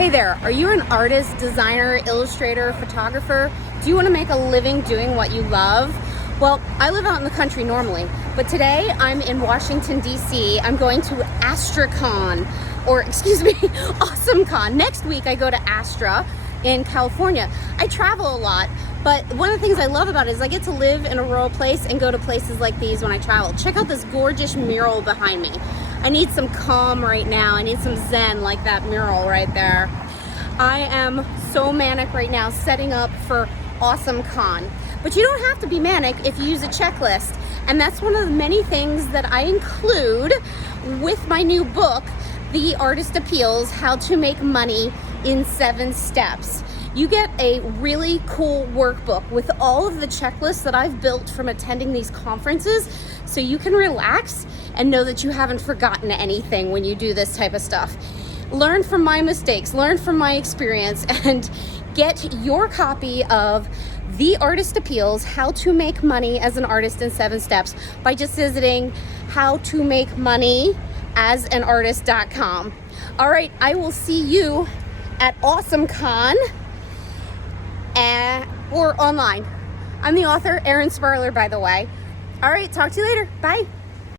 Hey there, are you an artist, designer, illustrator, photographer? Do you want to make a living doing what you love? Well, I live out in the country normally, but today I'm in Washington, D.C. I'm going to AwesomeCon. Next week I go to Astra in California. I travel a lot, but one of the things I love about it is I get to live in a rural place and go to places like these when I travel. Check out this gorgeous mural behind me. I need some calm right now. I need some zen like that mural right there. I am so manic right now setting up for AwesomeCon. But you don't have to be manic if you use a checklist. And that's one of the many things that I include with my new book, The Artist Appeals: How to Make Money in 7 Steps. You get a really cool workbook with all of the checklists that I've built from attending these conferences, so you can relax and know that you haven't forgotten anything when you do this type of stuff. Learn from my mistakes, learn from my experience, and get your copy of The Artist Appeals: How to Make Money as an Artist in 7 Steps by just visiting howtomakemoneyasAnartist.com. All right, I will see you at AwesomeCon or online. I'm the author, Erin Sparler, by the way. All right, talk to you later. Bye.